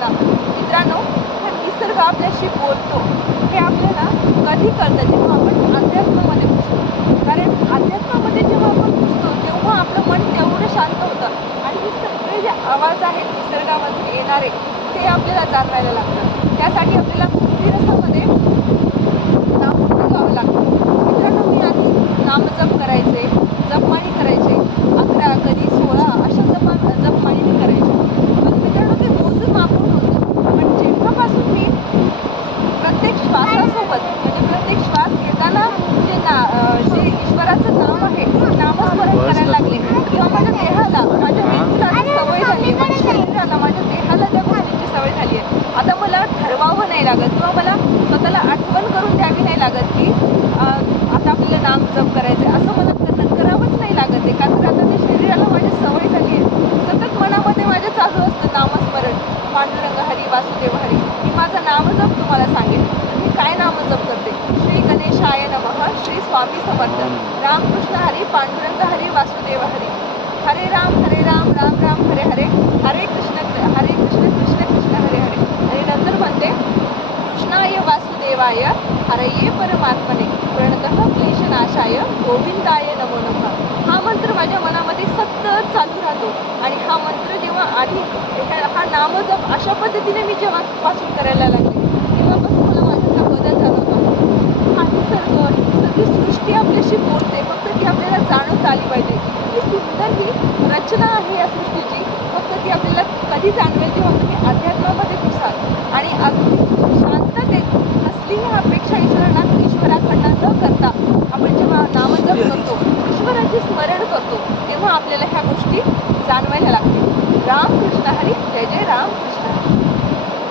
जाता. मित्रांनो, हे निसर्ग आपल्याशी बोलतो हे आपल्याला कधी कळतं, जेव्हा आपण अध्यात्मामध्ये घुसतो. कारण अध्यात्मामध्ये जेव्हा आपण घुसतो तेव्हा आपलं मन तेवढं शांत होतं आणि हे सगळे जे आवाज आहेत निसर्गामधून येणारे ते आपल्याला जाणवायला लागतात. त्यासाठी आपल्याला भक्ती रसामध्ये नाम घ्यावं लागतं. मित्रांनो, मी आधी नामजप करायचे, जपमाळी करायचे, 11 कधी 16 अशा जपमाळी मी करायचे. पण मित्रांनो, ते मोजून मापून होतं. पण जेव्हापासून मी प्रत्येक श्वासासोबत म्हणजे प्रत्येक श्वास घेताना जे ईश्वराचं नाम आहे नामस्मरण करायला लागले तेव्हा माझ्या देहाला, माझ्या मेंदूला सवय झाली, माझ्या शरीराला, माझ्या देहाला त्या गोष्टींची सवय झाली आहे. आता मला ठरवावं नाही लागत किंवा मला स्वतःला आठवण करून द्यावी नाही लागत की आता आपल्याला नाम जप करायचं आहे, असं मला करावंच नाही लागत आहे. का तर आता ते शरीराला माझी सवय झाली आहे. सतत मनामध्ये माझ्या चालू असतं नामस्मरण, पांडुरंग हरी वासुदेव हरी. मी माझा नामजप तुम्हाला सांगेन. मी काय नामजप करते? श्री गणेशाय नमः, श्री स्वामी समर्थ, रामकृष्ण हरी, पांडुरंग हरी, वासुदेव हरी, हरे राम राम राम हरे हरे, हरे कृष्ण कृष्ण कृष्ण हरे हरे. आणि नंतर म्हणते कृष्णाय वासुदेवाय हरये परमात्मने प्रणतः क्लेशनाशाय गोविंदाय नमो नमः. हा मंत्र माझ्या मनामध्ये सतत चालू राहतो. आणि हा मंत्र जेव्हा आधी हा नामजप अशा पद्धतीने मी जेव्हापासून करायला लागले तेव्हापासून मला माझ्याचा बदल जाणवतो. हा निसर्ग, सगळी सृष्टी आपल्याशी बोलते, फक्त ती आपल्याला जाणवता आली पाहिजे. इतकी सुंदर ही रचना आहे या सृष्टीची, फक्त ती आपल्याला कधी जाणवेल जेव्हा तुम्ही अध्यात्मामध्ये घुसाल आणि अगदी शांततेत कसलीही अपेक्षा ईश्वराकडनं न करता आपण जेव्हा नामजप करतो, ईश्वराचे स्मरण करतो, तेव्हा आपल्याला ह्या गोष्टी जाणवायला लागतील. राम कृष्ण हरी, जय जय राम कृष्ण हरी.